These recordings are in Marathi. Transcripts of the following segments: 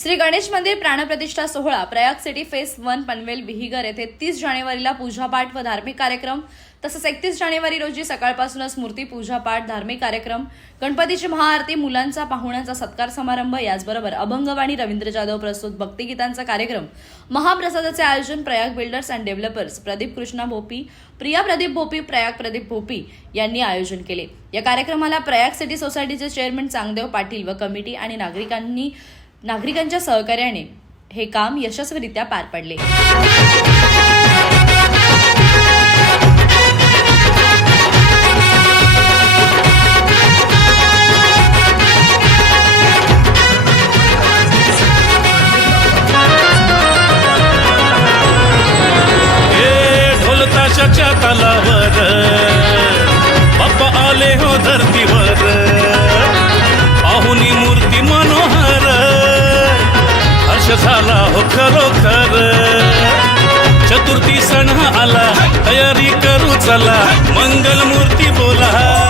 श्री गणेश मंदिर प्राणप्रतिष्ठा सोहळा Prayag city phase one Panvel Vihighar येथे तीस जानेवारीला पूजापाठ व धार्मिक कार्यक्रम तसंच एकतीस जानेवारी रोजी सकाळपासूनच मूर्ती पूजापाठ धार्मिक कार्यक्रम गणपतीची महाआरती मुलांचा पाहुण्यांचा सत्कार समारंभ याचबरोबर अभंगवाणी रवींद्र जाधव प्रस्तुत भक्तिगीतांचा कार्यक्रम महाप्रसादाचे आयोजन Prayag builders and developers Pradeep Krishna Bhopi Priya Pradeep Bhopi Prayag Pradeep Bhopi यांनी आयोजन केले. या कार्यक्रमाला प्रयाग सिटी सोसायटीचे चेअरमन चांगदेव पाटील व कमिटी आणि नागरिकांनी नागरिकांच्या सहकार्याने हे काम यशस्वीरित्या पार पडले. हे ढोल तालावर बाप्पा आले हो धरतीवर. झाला हो खरोखर चतुर्थी सण आला तयारी करू चला मंगल मूर्ती बोला.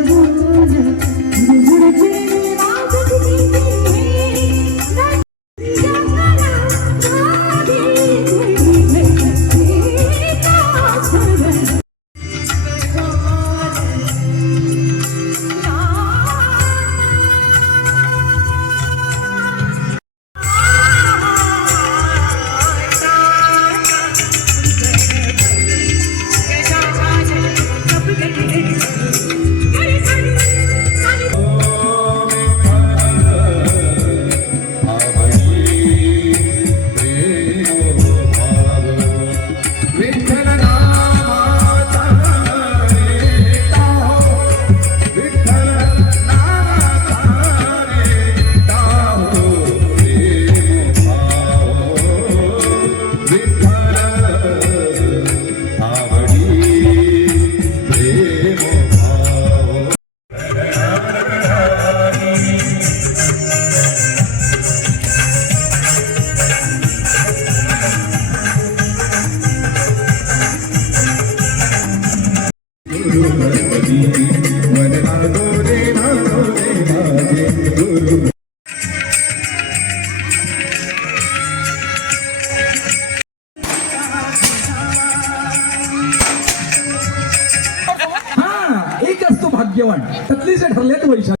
भाग्यवान. त्यातले जे ठरलेत वैशाख